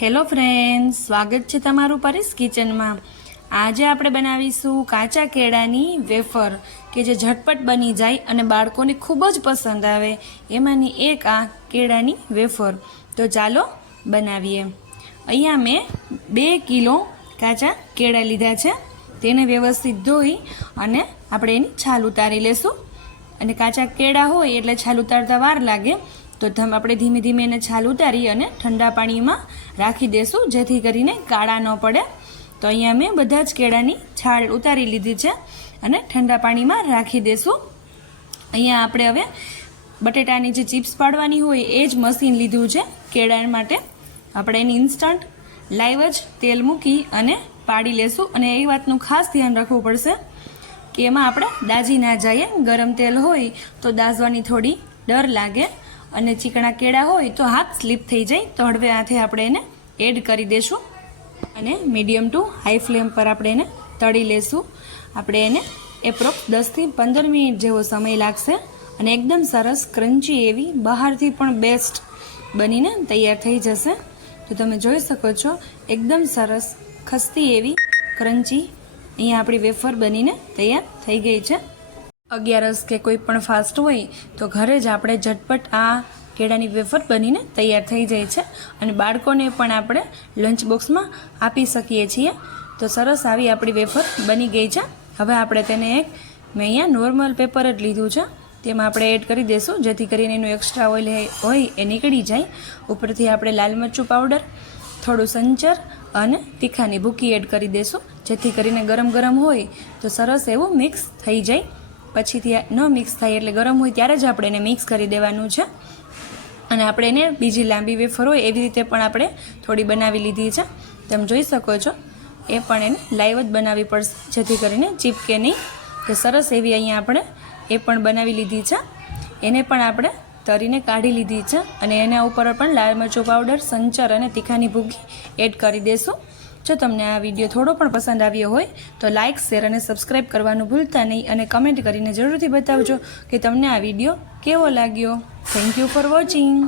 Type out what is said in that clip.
Hello friends, સ્વાગત છે તમારું પરેશ કિચનમાં। આજે આપણે બનાવીશું કાચા કેળાની વેફર કે જે ઝટપટ બની જાય અને બાળકોને ખૂબ જ પસંદ આવે। એમાંની એક આ કેળાની વેફર। તો ચાલો બનાવીએ। અહીંયા મેં 2 કિલો કાચા કેળા લીધા છે। તેને વ્યવસ્થિત ધોઈ અને આપણે એની છાલ ઉતારી લેશું। અને કાચા કેળા હોય એટલે છાલ ઉતારતા વાર લાગે, તો આપણે ધીમે ધીમે એને છાલ ઉતારી અને ઠંડા પાણીમાં રાખી દેશું, જેથી કરીને કાળા ન પડે। તો અહીંયા મેં બધા જ કેળાની છાલ ઉતારી લીધી છે અને ઠંડા પાણીમાં રાખી દેશું। અહીંયા આપણે હવે બટેટાની જે ચિપ્સ પાડવાની હોય એ જ મશીન લીધું છે કેળા માટે। આપણે એની ઇન્સ્ટન્ટ લાઈવ જ તેલ મૂકી અને પાડી લેશું। અને એ વાતનું ખાસ ધ્યાન રાખવું પડશે કે એમાં આપણે દાજી ના જઈએ। ગરમ તેલ હોય તો દાઝવાની થોડી ડર લાગે, અને ચીકણા કેળા હોય તો હાથ સ્લીપ થઈ જાય। તો હળવે હાથે આપણે એને એડ કરી દેશું અને મીડિયમ ટુ હાઈ ફ્લેમ પર આપણે એને તળી લેશું। આપણે એને એપ્રોક્સ 10 થી 15 મિનિટ જેવો સમય લાગશે અને એકદમ સરસ ક્રન્ચી એવી બહારથી પણ બેસ્ટ બનીને તૈયાર થઈ જશે। તો તમે જોઈ શકો છો એકદમ સરસ ખસ્તી એવી ક્રન્ચી અહીંયા આપણી વેફર બનીને તૈયાર થઈ ગઈ છે। 11 કે કોઈ પણ ફાસ્ટ હોય તો ઘરે જ આપણે ઝટપટ આ કેળાની વેફર બનીને તૈયાર થઈ જાય છે અને બાળકોને પણ આપણે લંચ બોક્સમાં આપી શકીએ છીએ। તો સરસ આવી આપણી વેફર બની ગઈ છે। હવે આપણે તેને મેં અહીંયા નોર્મલ પેપર જ લીધું છે, તેમાં આપણે એડ કરી દઈશું, જેથી કરીને એનું એક્સ્ટ્રા ઓઇલ હોય એ નીકળી જાય। ઉપરથી આપણે લાલ મરચું પાવડર, થોડું સંચર અને તીખાની ભૂકી એડ કરી દઈશું, જેથી કરીને ગરમ ગરમ હોય તો સરસ એવું મિક્સ થઈ જાય। પછીથી ન મિક્સ થાય એટલે ગરમ હોય ત્યારે જ આપણે એને મિક્સ કરી દેવાનું છે। અને આપણે એને બીજી લાંબી વેફર હોય એવી રીતે પણ આપણે થોડી બનાવી લીધી છે। તમે જોઈ શકો છો એ પણ એને લાઈવ જ બનાવવી પડશે, જેથી કરીને ચીપકે નહીં। તો સરસ એવી અહીંયા આપણે એ પણ બનાવી લીધી છે। એને પણ આપણે તરીને કાઢી લીધી છે અને એના ઉપર પણ લાલ મરચું પાવડર, સંચર અને તીખાની ભૂકી એડ કરી દેશું। જો તમને આ વિડીયો થોડો પણ પસંદ આવ્યો હોય તો લાઇક, શેર અને સબસ્ક્રાઈબ કરવાનું ભૂલતા નહીં, અને કમેન્ટ કરીને જરૂરથી બતાવજો કે તમને આ વિડીયો કેવો લાગ્યો। Thank you for watching.